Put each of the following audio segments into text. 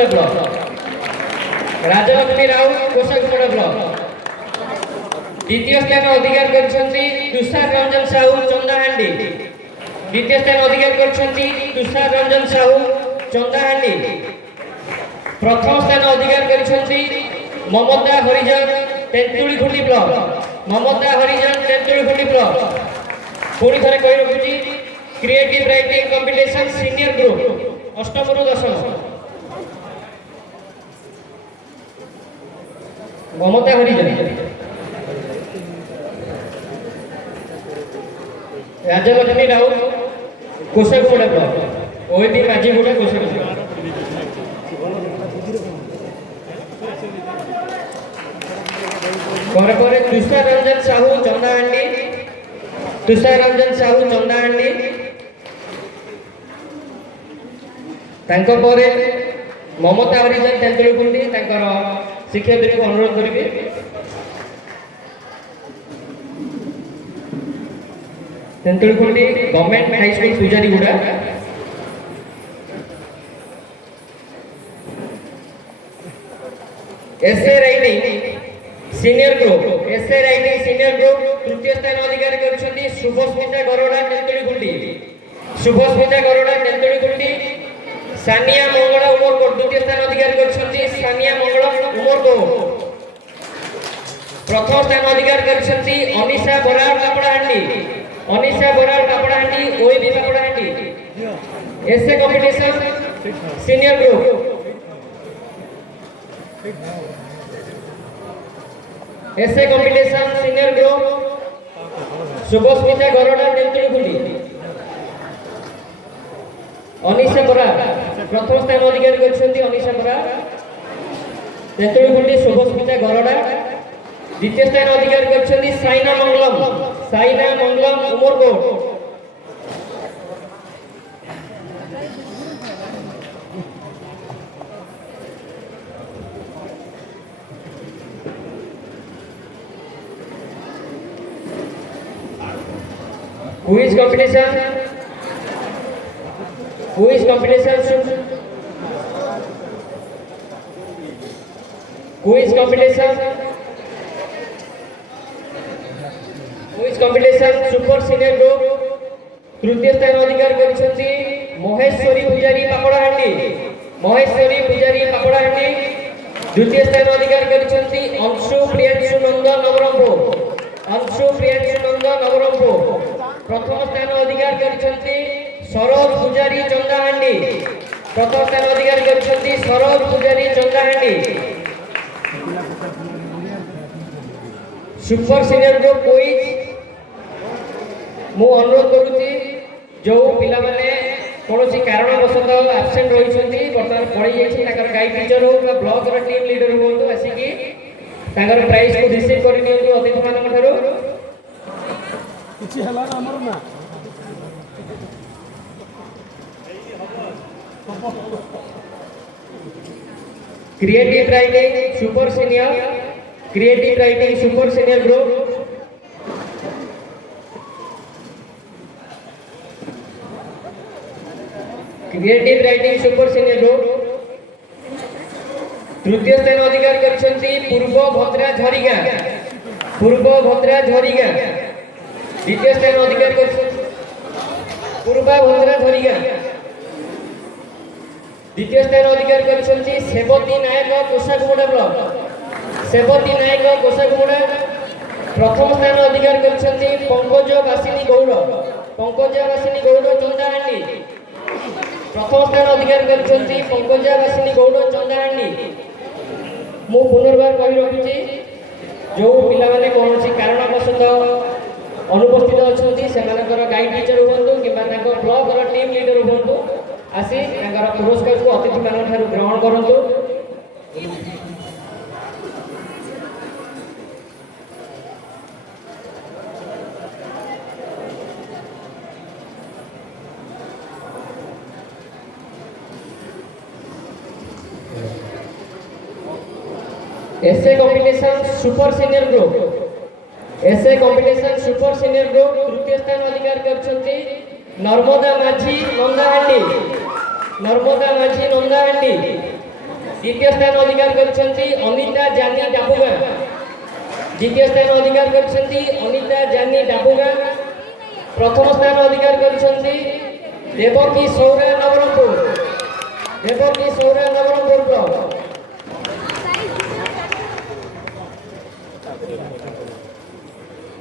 कोषागुड़ा block Rajalakshmi Raut Kosagumuda block द्वितीय स्थान अधिकार करछंती तुषार रंजन साहू चंदाहांडी द्वितीय स्थान अधिकार करछंती तुषार रंजन साहू चंदाहांडी प्रथम स्थान अधिकार करछंती ममता हरिजन तेंतुळीखुंडी ब्लॉक ममता हरिजन तेंतुळीखुंडी ब्लॉक पुणी थरे कहि रखुची creative writing competition senior group अष्टम रु दशम ममता हरिजन राजलक्ष्मी राउत कोषागुड़ा ब्लॉक ओएटी माझीगुड़ा कोषागुड़ा पर तुषार रंजन साहू चंदाहांडी तुषार रंजन साहू चंदाहांडी तांको परे ममता हरिजन तेंतुळीखुंडी तांकर शिक्षयित्री को अनुरोध करिवे Tentulikhunti government high school Pujariguda essay writing senior group essay writing senior group तृतीय स्थान अधिकार करछंती शुभस्मिता गरोडा तेंतुळीखुंडी शुभस्मिता गरोडा तेंतुळीखुंडी सानिया मंगला उमरकोट द्वितीय स्थान अधिकार करछंती सानिया मंगला उमरकोट प्रथम स्थान अधिकार करछंती Anisha Barad Kapdahandi Anisha Barad Kapdahandi OAB Kapdahandi essay competition senior group essay competition senior group Shubhasmita Garoda Tentulikhunti Anisha Barad प्रथम स्थान अधिकार करछंती अनिशा बराड़ तेंतुळीखुंडी शुभस्मिता गरोडा द्वितीय स्थान अधिकार करछंती Saina Mangalam Umerkote quiz competition quiz competition super senior group तृतीय स्थान अधिकार करछंती महेश्वरी पुजारी पापड़ाहांडी द्वितीय स्थान अधिकार करछंती अंशु प्रियांशु नंदन नवरंगपुर प्रथम स्थान अधिकार करछंती सरोज पुजारी Chandahandi super senior group quiz मु अनुरोध करूची जो पिला माने कोनोसी कारणवशत एब्सेंट रहिसंती वर्तमान पढ़ी जाइछि ताकर गाइड टीचर हो बा ब्लॉक रो टीम लीडर हो तो आसी की ताकर प्राइज को रिसीव करि नियंतु अतिथि मानक थारो किछि हला हमर ना creative writing super senior group तृतीय स्थान अधिकार करछंती पूर्व भद्रा झरिगा द्वितीय स्थान अधिकार करछंती द्वितीय स्थान अधिकार करछंती सेवती नायक कोषागुड़ा ब्लॉक प्रथम स्थान अधिकार करछंती पंकज बासिनी गौड़ चंदाहांडी प्रथम स्थान अधिकार करछंती पंकज बासिनी गौड़ चंदाहांडी मु पुनर्बार कहि रखुची जो पिला माने कोनोसी कारणवशत अनुपस्थित अछंती सेमानकर गाइड टीचर होंतु किबा ताको ब्लॉक रो टीम लीडर होंतु आसी ताकर पुरस्कार को अतिथि मानक थारु ग्रहण करंतु एसे कंपटीशन सुपर सीनियर ग्रुप तृतीय स्थान अधिकार करछंती नर्मदा माझी नंदाहांडी দ্বিতীয় স্থান অধিকার করছেন অনিতা জানি ডাবুগা। দ্বিতীয় স্থান অধিকার করছেন অনিতা জানি ডাবুগা। প্রথম স্থান অধিকার করছেন Debaki Saura Nabarangpur. Debaki Saura Nabarangpur block.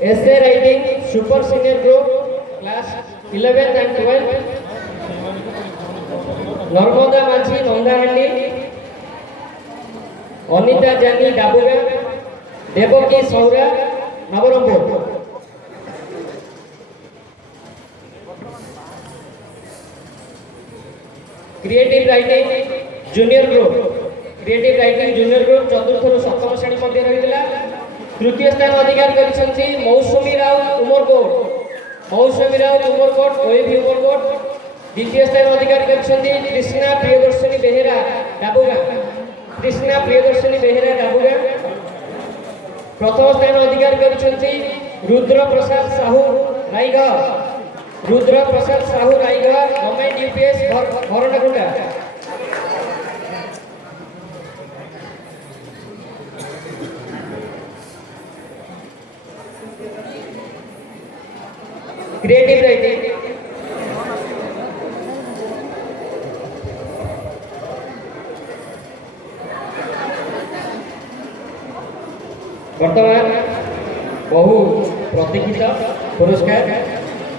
essay writing super senior group class 11th and 12th Narmada Majhi Nandahandi, Anita Jani Dabugaon, Debaki Saura Nabarangpur. Creative writing junior group. Creative writing junior group চতুর্থ ରୁ সপ্তম শ্রেণী মধ্যে রহিলা। তৃতীয় স্থান অধিকার করেছেন মৌসুমী রাউত উমরকোট। মৌসুমী রাউত উমরকোট ওএবি উমরকোট। দ্বিতীয় স্থান অধিকার করেছেন কৃষ্ণা প্রিয়দর্শিনী বেহেরা ডাবুগা। কৃষ্ণা প্রিয়দর্শিনী বেহেরা ডাবুগা। প্রথম স্থান অধিকার করেছেন Rudra Prasad Sahu Raigarh. Rudra Prasad Sahu Raigarh government UPS Bharanakuta. Creative writing বর্তমান বহু প্রতীক্ষিত পুরস্কার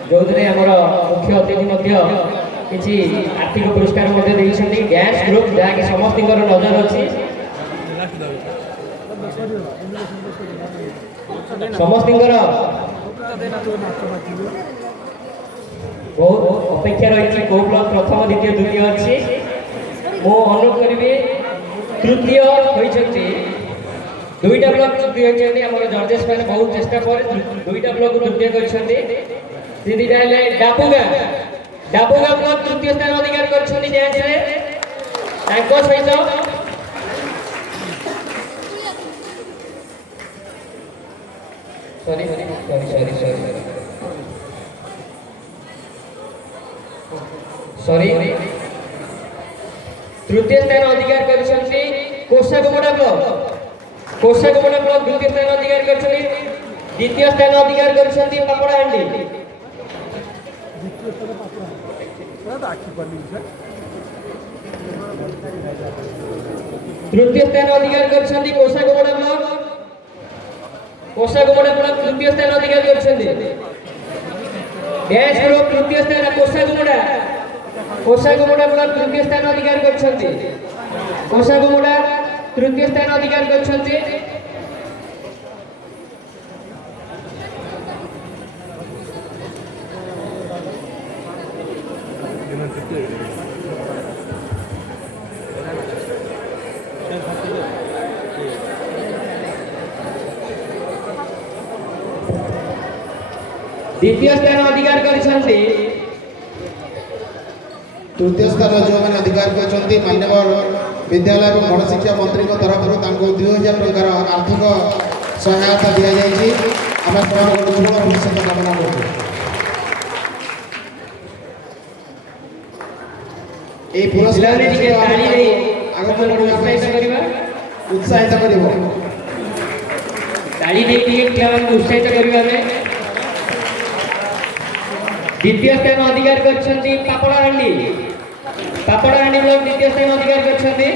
ଯେଉଁଥିରେ ଆମର ମୁଖ୍ୟ ଅତିଥି ମଧ୍ୟ କିଛି ଆର୍ଥିକ ପୁରସ୍କାର ମଧ୍ୟ ଦେଇଛନ୍ତି। ଡ୍ୟାନ୍ସ ଗ୍ରୁପ୍ ଯାହାକି ସମସ୍ତଙ୍କର ନଜର ଅଛି, ସମସ୍ତଙ୍କର ବହୁତ ଅପେକ୍ଷା ରହିଛି କେଉଁ ବ୍ଲକ ପ୍ରଥମ ଦ୍ୱିତୀୟ ତୃତୀୟ ଅଛି। ମୁଁ ଅନୁରୋଧ କରିବି ତୃତୀୟ ହୋଇଛନ୍ତି ଦୁଇଟା ବ୍ଲକ ତୃତୀୟ ହୋଇଛନ୍ତି। ଆମର ଜର୍ଜେସ୍ ମାନେ ବହୁତ ଚେଷ୍ଟା ପରେ ଦୁଇଟା ବ୍ଲକ ତୃତୀୟ କରିଛନ୍ତି। ସେ ଦୁଇଟା ହେଲେ ଡାବୁଗା। ଡାବୁଗା ବ୍ଲକ ତୃତୀୟ ସ୍ଥାନ ଅଧିକାର କରିଛନ୍ତି ଡ୍ୟାନ୍ସରେ। ତାଙ୍କ ସହିତ तृतीय स्थान अधिकार କରିଛନ୍ତି କୋଷାଗୁମଡ଼ା ବ୍ଲକ। କୋଷାଗୁମଡ଼ା ବ୍ଲକ ଦ୍ୱିତୀୟ ସ୍ଥାନ ଅଧିକାର କରିଛନ୍ତି। ଦ୍ୱିତୀୟ ସ୍ଥାନ ଅଧିକାର କରିଛନ୍ତି ପାପଡ଼ାହାଣ୍ଡି। ତୃତୀୟ ସ୍ଥାନ ଅଧିକାର କରିଛନ୍ତି କୋଷାଗୁମଡ଼ା ବ୍ଲକ। କୋଷାଗୁମଡ଼ା ବ୍ଲକ ତୃତୀୟ ସ୍ଥାନ ଅଧିକାର କରିଛନ୍ତି। ଡ୍ୟାନ୍ସ ଗ୍ରୁପ ତୃତୀୟ ସ୍ଥାନ କୋଷାଗୁମଡ଼ା। କୋଷାଗୁମଡ଼ା ବ୍ଲକ ତୃତୀୟ ସ୍ଥାନ ଅଧିକାର କରିଛନ୍ତି। କୋଷାଗୁମଡ଼ା ତୃତୀୟ ସ୍ଥାନ ଅଧିକାର କରିଛନ୍ତି। द्वितीय स्थान अधिकार କରିଛନ୍ତି। तृतीय स्थान जो मैंने अधिकार करछन्ती मान्यवर विद्यालय और गणशिक्षा मंत्री तरफ 2000 टंकार आर्थिक सहायता दि जाइए। आम भविष्य कामना कर उत्साहित कर द्वितीय स्थान अधिकार करछन्ती पापड़ाहांडी। पापड़ाहांडी ब्लॉक द्वितीय स्थान अधिकार करछन्ती।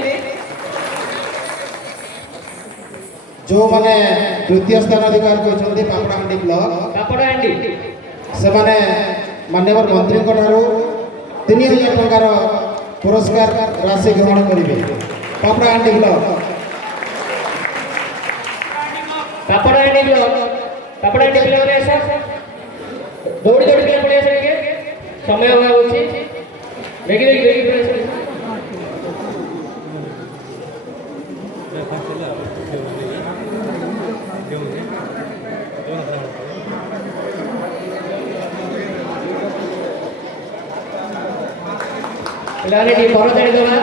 जो माने तृतीय स्थान अधिकार करछन्ती पापड़ाहांडी ब्लॉक। पापड़ाहांडी से माने मान्यवर मंत्री को ठारो 3000 टंकार पुरस्कार राशि ग्रहण करिवे। Papadahandi block Papadahandi block Papadahandi block रे आसा दौड़ी दौड़ी के पड़े आसे समय अभाव अछि। बेगी बेगी बेगी पड़े आसे पिलाने टी पर जाई दवा।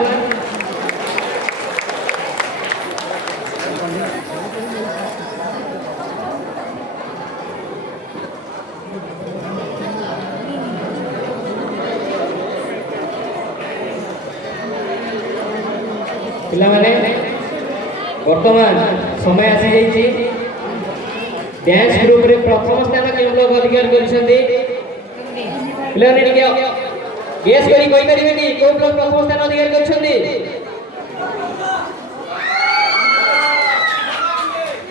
ପିଲାମାନେ ବର୍ତ୍ତମାନ ସମୟ ଆସିଯାଇଛି ଡ୍ୟାନ୍ସ ଗ୍ରୁପରେ ପ୍ରଥମ ସ୍ଥାନ କେଉଁ ବ୍ଲକ ଅଧିକାର କରିଛନ୍ତି ପିଲାମାନେ ଟିକେ ଗେସ୍ କରି କହିପାରିବେନି କେଉଁ ବ୍ଲକ ପ୍ରଥମ ସ୍ଥାନ ଅଧିକାର କରିଛନ୍ତି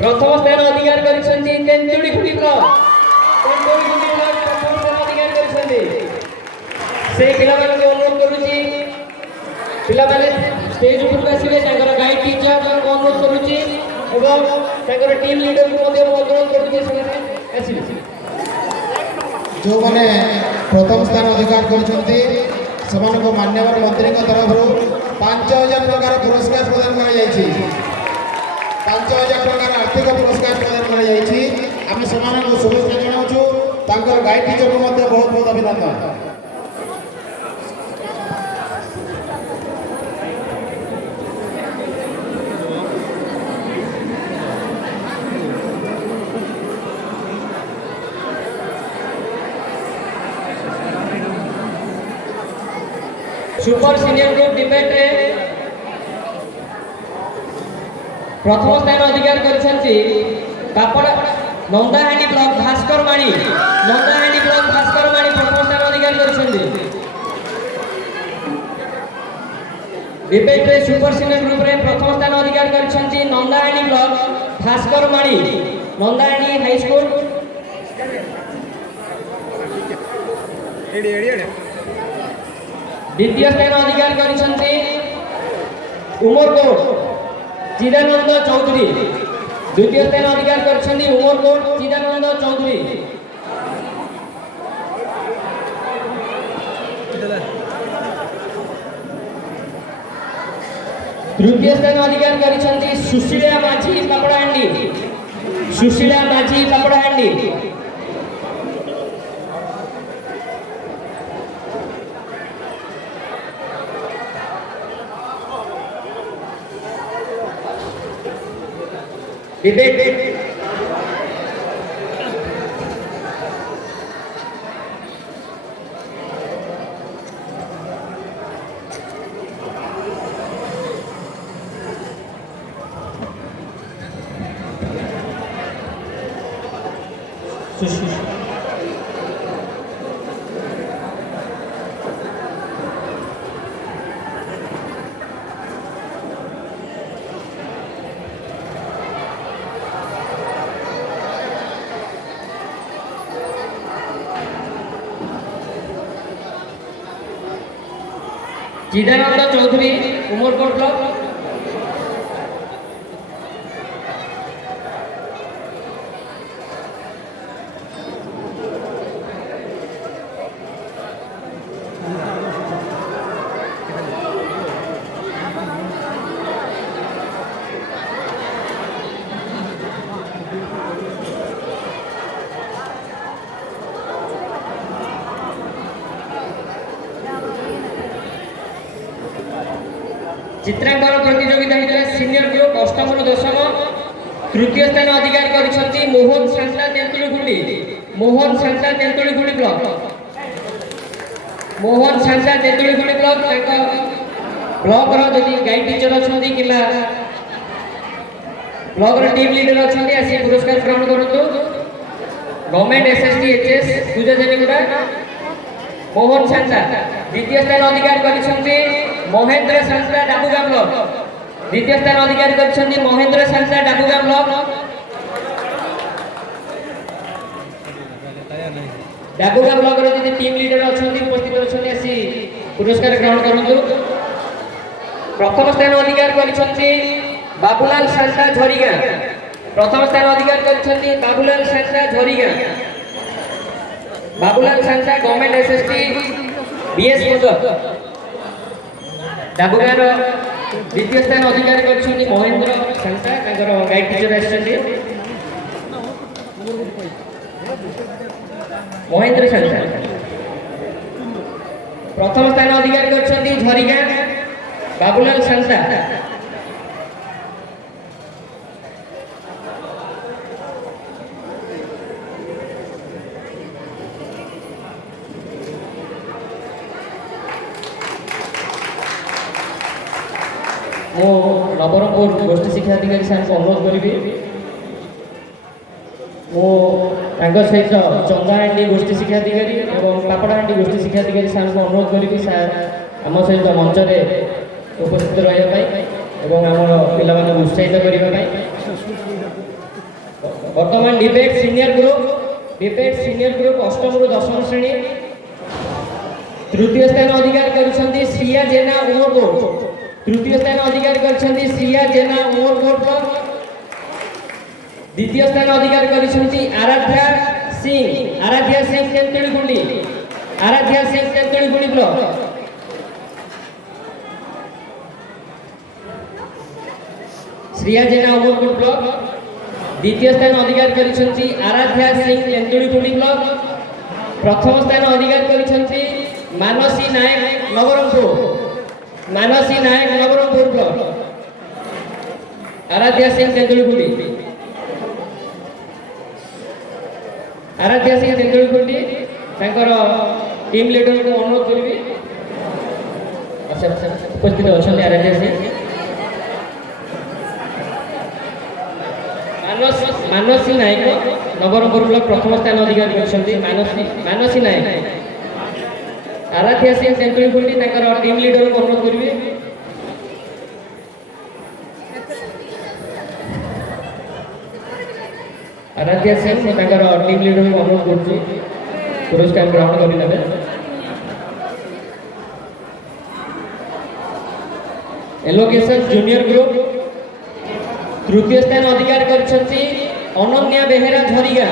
ପ୍ରଥମ ସ୍ଥାନ ଅଧିକାର କରିଛନ୍ତି ତେନ୍ତୁଳିଖୁଣ୍ଟି ବ୍ଲକ ତେନ୍ତୁଳିଖୁଣ୍ଟି ବ୍ଲକ ପ୍ରଥମ ସ୍ଥାନ ଅଧିକାର କରିଛନ୍ତି সেই ପିଲାମାନଙ୍କୁ ଅନୁରୋଧ କରୁଛି ପିଲାମାନେ ଷ୍ଟେଜ ଉପରକୁ ଆସିବେ ତାଙ୍କର ଗାଇଡ୍ ଟିଚରଙ୍କୁ ଅନୁରୋଧ କରୁଛି ଏବଂ ତାଙ୍କର ଟିମ୍ ଲିଡରଙ୍କୁ ମଧ୍ୟ ଅନୁରୋଧ କରୁଛି ସେମାନେ ଆସିବେ ଯେଉଁମାନେ ପ୍ରଥମ ସ୍ଥାନ ଅଧିକାର କରିଛନ୍ତି ସେମାନଙ୍କୁ ମାନ୍ୟବର ମନ୍ତ୍ରୀଙ୍କ ତରଫରୁ 5,000 ଟଙ୍କାର ପୁରସ୍କାର ପ୍ରଦାନ କରାଯାଇଛି 5,000 ଟଙ୍କାର ଆର୍ଥିକ ପୁରସ୍କାର ପ୍ରଦାନ କରାଯାଇଛି ଆମେ ସେମାନଙ୍କୁ ଶୁଭେଚ୍ଛା ଜଣାଉଛୁ ତାଙ୍କର ଗାଇଡ୍ ଟିଚରଙ୍କୁ ମଧ୍ୟ ବହୁତ ବହୁତ ଅଭିନନ୍ଦନ সুপার সিনিয়র গ্রুপ ডিবেটে প্রথম স্থান অধিকার করেছেন কাপড় নন্দাহান্ডি ব্লক ভাস্কর মাণি নন্দাহান্ডি ব্লক ভাস্কর মাণি প্রথম স্থান অধিকার করেছেন ডিবেটে সুপার সিনিয়র গ্রুপে প্রথম স্থান অধিকার করেছেন নন্দাহান্ডি ব্লক ভাস্কর মাণি নন্দাহান্ডি হাই স্কুল দ্বিতীয় স্থান অধিকার করেছেন উমরকোট চিদানন্দ চৌধুরী দ্বিতীয় স্থান অধিকার করেছেন উমরকোট চিদানন্দ চৌধুরী তৃতীয় স্থান অধিকার করেছেন সুশীলা মাঝি পাপড়াহান্ডি সুশীলা মাঝি পাপড়াহান্ডি ডিবেট চিদানন্দ চৌধুরী উমরকোট ব্লক চিত্রাঙ্কন প্রতিযোগিতা ভিতরে সিনিয়র গ্রুপ অষ্টম ও দশম তৃতীয় স্থান অধিকার করেছেন মোহন সান্তা তেঁতুলিখুন্ডি মোহন সান্তা তেঁতুলিখুন্ডি ব্লক মোহন সান্তা তেঁতুলিখুন্ডি ব্লক তাଙ୍କ ব্লকর যদি গাইড টিচর অଛନ୍ତି কিংবা ব্লকর টিম লিডর অଛନ୍ତି আসি পুরস্কার গ্রহণ করন্তু গভর্নমেন্ট এসএসটি এইচএস গুজরাজানিগুড়া মোহন সান্তা দ্বিতীয় স্থান অধিকার করেছেন মহেন্দ্র সান্তা ডাবুগা ব্লক দ্বিতীয় স্থান অধিকার করেছেন মহেন্দ্র সান্তা ডাবুগা ব্লক ডাবুগা ব্লকর যদি টিম লিডর অଛନ୍ତି উপস্থিত অଛନ୍ତି আসি পুরস্কার গ্রহণ করন্তু প্রথম স্থান অধিকার করেছেন বাবুলাল সান্তা ঝরিগা প্রথম স্থান অধিকার করেছেন Babulal Santa Jharigaon Babulal Santa government SST BS মুদর ডাবুগার দ্বিতীয় স্থান অধিকার করেছেন মহেন্দ্র সান্তা তাঙ্কর গাইড টিচর আসছেন মহেন্দ্র সান্তা প্রথম স্থান অধিকার করেছেন ঝরিগা বাবুলাল সান্তা ও ନବରଙ୍ଗପୁର ଗୋଷ୍ଠୀ ଶିକ୍ଷାଧିକାରୀ ସାର୍ଙ୍କୁ ଅନୁରୋଧ କରିବି ମୁଁ ତାଙ୍କ ସହିତ ଚନ୍ଦାହାଣ୍ଡି ଗୋଷ୍ଠୀ ଶିକ୍ଷାଧିକାରୀ ଏବଂ ପାପଡ଼ାହାଣ୍ଡି ଗୋଷ୍ଠୀ ଶିକ୍ଷାଧିକାରୀ ସାର୍ଙ୍କୁ ଅନୁରୋଧ କରିବି ସାର୍ ଆମ ସହିତ ମଞ୍ଚରେ ଉପସ୍ଥିତ ରହିବା ପାଇଁ ଏବଂ ଆମର ପିଲାମାନଙ୍କୁ ଉତ୍ସାହିତ କରିବା ପାଇଁ। ବର୍ତ୍ତମାନ ଡିବେଟ୍ ସିନିୟର ଗ୍ରୁପ ଅଷ୍ଟମରୁ ଦଶମ ଶ୍ରେଣୀ ତୃତୀୟ ସ୍ଥାନ ଅଧିକାର କରିଛନ୍ତି ଶ୍ରିୟା ଜେନା ଉମରକୋଟ। ତୃତୀୟ ସ୍ଥାନ ଅଧିକାର କରିଛନ୍ତି ଶ୍ରିୟା ଜେନା ଉମରକୋଟ। ଦ୍ୱିତୀୟ ସ୍ଥାନ ଅଧିକାର କରିଛନ୍ତି ଆରାଧ୍ୟା ସିଂ ତେନ୍ତୁଳିଗୁଣ୍ଡି। ଆରାଧ୍ୟା ସିଂ ତେନ୍ତୁଳିଗୁଣ୍ଡି ବ୍ଲକ। ଶ୍ରିୟା ଜେନା ଉମରକୋଟ ବ୍ଲକ। ଦ୍ୱିତୀୟ ସ୍ଥାନ ଅଧିକାର କରିଛନ୍ତି ଆରାଧ୍ୟା ସିଂ ତେନ୍ତୁଳିଗୁଣ୍ଡି ବ୍ଲକ। ପ୍ରଥମ ସ୍ଥାନ ଅଧିକାର କରିଛନ୍ତି ମାନସୀ ନାୟକ ନବରଙ୍ଗପୁର ବ୍ଲକ। ଆରାଧ୍ୟା ସିଂ ତେନ୍ତୁଳିଗୁଣ୍ଡି ତାଙ୍କର ଟିମ୍ ଲିଡରଙ୍କୁ ଅନୁରୋଧ କରିବି ଉପସ୍ଥିତ ଅଛନ୍ତି। ଆରାଧ୍ୟା ସିଂ ମାନସୀ ନାୟକ ନବରଙ୍ଗପୁର ବ୍ଲକ ପ୍ରଥମ ସ୍ଥାନ ଅଧିକାର କରିଛନ୍ତି। ମାନସୀ ନାୟକ। ଆରାଧ୍ୟା ସିଂ ତେନ୍ତୁଳିଗୁଣ୍ଡି ତାଙ୍କର ଟିମ୍ ଲିଡରଙ୍କୁ ଅନୁରୋଧ କରିବେ। ଆରାଧ୍ୟା ସିଂ ତାଙ୍କର ଟିମ୍ ଲିଡରଙ୍କୁ ଅନୁରୋଧ କରୁଛି ପୁରସ୍କାର ଗ୍ରହଣ କରିନେବେ। ଏଲୋକେସନ ଜୁନିୟର ଗ୍ରୁପ ତୃତୀୟ ସ୍ଥାନ ଅଧିକାର କରିଛନ୍ତି ଅନନ୍ୟା ବେହେରା ଝରିଗା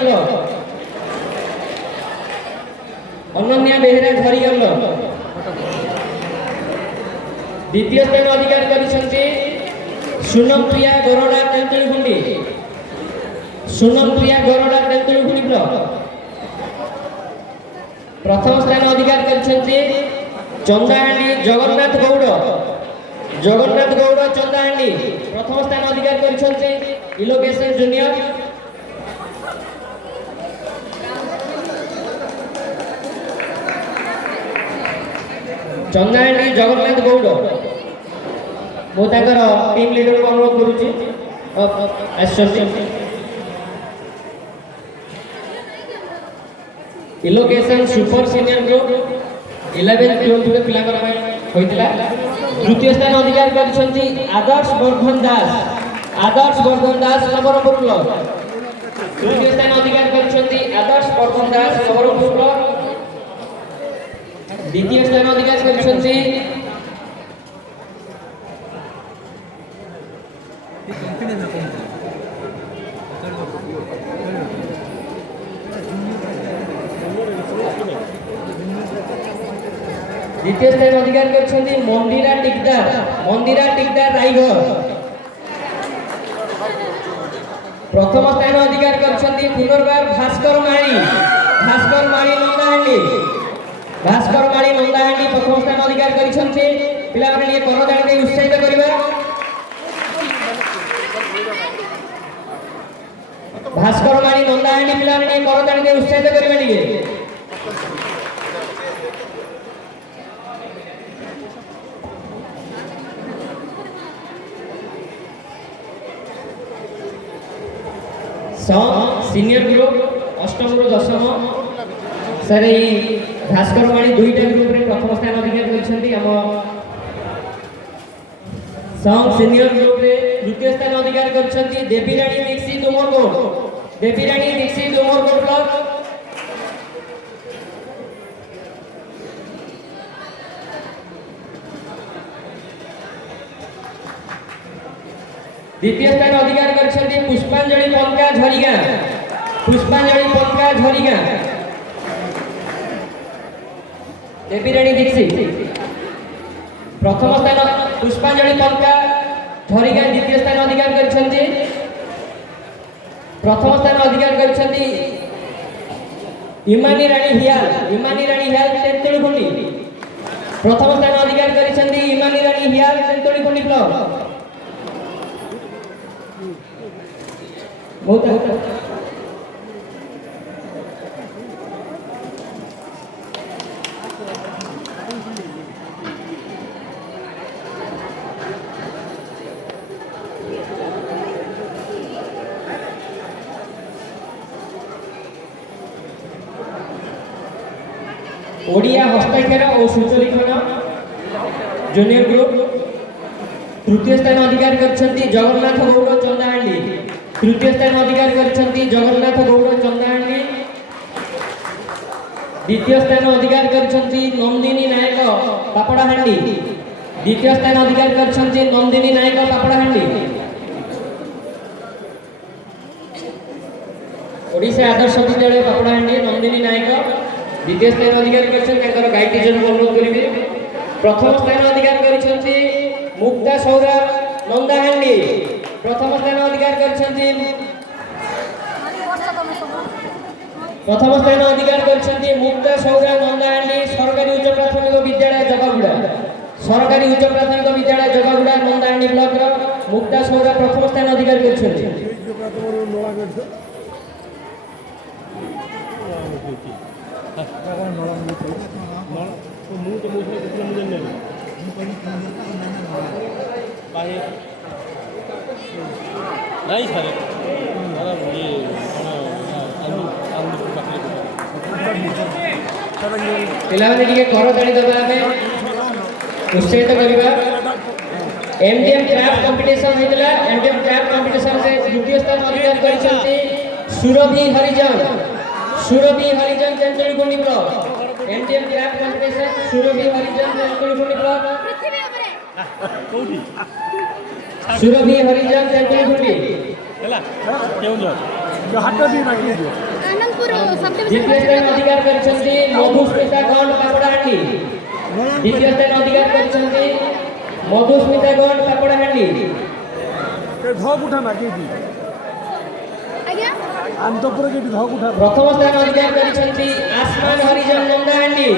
ବ୍ଲକ। ଦ୍ୱିତୀୟ ସ୍ଥାନ ଅଧିକାର କରିଛନ୍ତି ସୁନମପ୍ରିୟା ଗରଡ଼ା ତେନ୍ତୁଳିଗୁଣ୍ଡି ବ୍ଲକ। ପ୍ରଥମ ସ୍ଥାନ ଅଧିକାର କରିଛନ୍ତି ଚନ୍ଦାହାଣ୍ଡି ଜଗନ୍ନାଥ ଗୌଡ଼ ଚନ୍ଦାହାଣ୍ଡି ପ୍ରଥମ ସ୍ଥାନ ଅଧିକାର କରିଛନ୍ତି। ଇଲୋକେସନ ଜୁନିୟର ଚନ୍ଦାହାଣ୍ଡି ଜଗନ୍ନାଥ ଗୌଡ଼। ମୁଁ ତାଙ୍କର ଟିମ୍ ଲିଡରକୁ ଅନୁରୋଧ କରୁଛି ଆସିଛନ୍ତି। ଇଲୋକେସନ ସୁପର ସିନିୟର ଗ୍ରୁପ 11-12 ପିଲାଙ୍କର ହୋଇଥିଲା। ତୃତୀୟ ସ୍ଥାନ ଅଧିକାର କରିଛନ୍ତି ଆଦର୍ଶ ବର୍ଦ୍ଧନ ଦାସ ନବରଙ୍ଗପୁର ବ୍ଲକ। ତୃତୀୟ ସ୍ଥାନ ଅଧିକାର କରିଛନ୍ତି ଆଦର୍ଶ ବର୍ଦ୍ଧନ ଦାସ ନବରଙ୍ଗପୁର ବ୍ଲକ। ଦ୍ୱିତୀୟ ସ୍ଥାନ ଅଧିକାର କରିଛନ୍ତି ମନ୍ଦିରା ଟିକଦାର ରାଇଘର। ପ୍ରଥମ ସ୍ଥାନ ଅଧିକାର କରିଛନ୍ତି ପୁନର୍ବାର ଭାସ୍କର ମାଳି ନନ୍ଦାହାଣ୍ଡି ପ୍ରଥମ ସ୍ଥାନ ଅଧିକାର କରିଛନ୍ତି। ପିଲାମାନେ ଟିକେ କରତାଳି ଦେଇ ଉତ୍ସାହିତ କରିବା। ଭାସ୍କର ମାଳି ନନ୍ଦାହାଣ୍ଡି ପିଲାମାନେ ଟିକେ କରତାଳି ଦେଇ ଉତ୍ସାହିତ କରିବା ଟିକେ। ସିନିୟର ଗ୍ରୁପ ଅଷ୍ଟମରୁ ଦଶମ ସାର୍ ଏଇ ଭାସ୍କର ମାଳି ଦୁଇଟା ଗ୍ରୁପରେ ପ୍ରଥମ ସ୍ଥାନ ଅଧିକାର କରିଛନ୍ତି। ଆମ ସିନିୟର ଗ୍ରୁପରେ ଦ୍ୱିତୀୟ ସ୍ଥାନ ଅଧିକାର କରିଛନ୍ତି ଦେବୀରାଣୀ ଦୀକ୍ଷିତ ଉମରକୋଟ ବ୍ଲକ। ଦ୍ୱିତୀୟ ସ୍ଥାନ ଅଧିକାର କରିଛନ୍ତି ପୁଷ୍ପାଞ୍ଜଳି ପନକା ଝରିଗାଁ। ଦେବୀରାଣୀ ଦୀକ୍ଷିତ ପ୍ରଥମ ସ୍ଥାନ ପୁଷ୍ପାଞ୍ଜଳି ପନକା ଝରିଗାଁ ଦ୍ୱିତୀୟ ସ୍ଥାନ ଅଧିକାର କରିଛନ୍ତି। ପ୍ରଥମ ସ୍ଥାନ ଅଧିକାର କରିଛନ୍ତି ଇମାନି ରାଣୀ ହିଆଲ ତେନ୍ତୁଳିଗୁଣ୍ଡି। ପ୍ରଥମ ସ୍ଥାନ ଅଧିକାର କରିଛନ୍ତି ଇମାନି ରାଣୀ ହିଆଲ ତେନ୍ତୁଳିଗୁଣ୍ଡି ବ୍ଲକ। ओडिया हस्ताक्षर और सूचलिखन जूनियर ग्रुप तृतीय स्थान अधिकार करछंती जगन्नाथ गौड़ चंदाहांडी तृतीय स्थान अधिकार करछंती जगन्नाथ गौड़ चंदाहांडी द्वितीय स्थान अधिकार करछंती नंदिनी नायक पापड़ाहांडी द्वितीय स्थान अधिकार करछंती नंदिनी नायक पापड़ाहांडी ओडिशा आदर्श विद्यालय पापड़ाहांडी नंदिनी नायक द्वितीय स्थान अधिकार कर गाइड टीचर को अनुरोध करेंगे प्रथम स्थान अधिकार कर मुक्ता सौरा नंदाहांडी प्रथम स्थान अधिकार कर मुक्ता सौरा नंदाहांडी सरकारी उच्च प्राथमिक विद्यालय जगागुड़ा सरकारी उच्च प्राथमिक विद्यालय जगागुड़ा नंदाहांडी ब्लॉक मुक्ता सौरा प्रथम स्थान अधिकार कर नहीं सर ये पिलाने टिके कर ताड़ी दबा आमे उत्साहित करिबा एमडीएम क्राफ्ट कंपटीशन हेतला एमडीएम क्राफ्ट कंपटीशन से द्वितीय स्थान अधिकार करिसंती Surabhi Harijan Chanchalgundi block MDM craft competition Surabhi Harijan Chanchalgundi block Surabhi Harijan Chanchalgundi ହେଲା କେଉଁଝର ଯୋ ହାଟ ବି ମାଗି ଦିଅ आनंदपुर सब द्वितीय स्थान अधिकार करछंती मधुस्मिता गौड़ पापड़ाहांडी द्वितीय स्थान अधिकार करछंती मधुस्मिता गौड़ पापड़ाहांडी के धक उठा मागि दी आज्ञा आनंदपुर के धक उठा प्रथम स्थान अधिकार करछंती आसमान हरिजन नंदाहांडी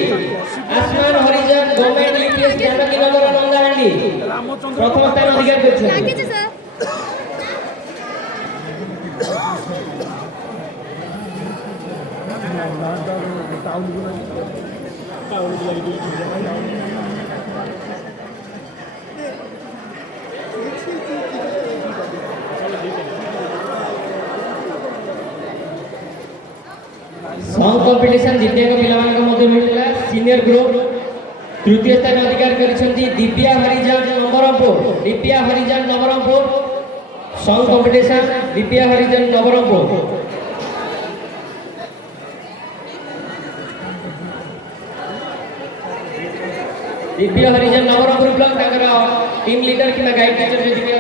आसमान हरिजन गवर्नमेंट यूपीएस जानकी नगर नंदाहांडी रामचंद्र प्रथम स्थान अधिकार करछंती लागे छे सर सॉन्ग कंपटीशन द्वितीय पिलामान मध्य मिलला सीनियर ग्रुप तृतीय स्थान अधिकार करछंती दिव्या हरिजन नवरंगपुर सॉन्ग कंपटीशन दिव्या हरिजन नवरंगपुर दिव्या हरिजन नवरंगपुर ब्लॉक टीम लीडर किंवा गाइड टीचर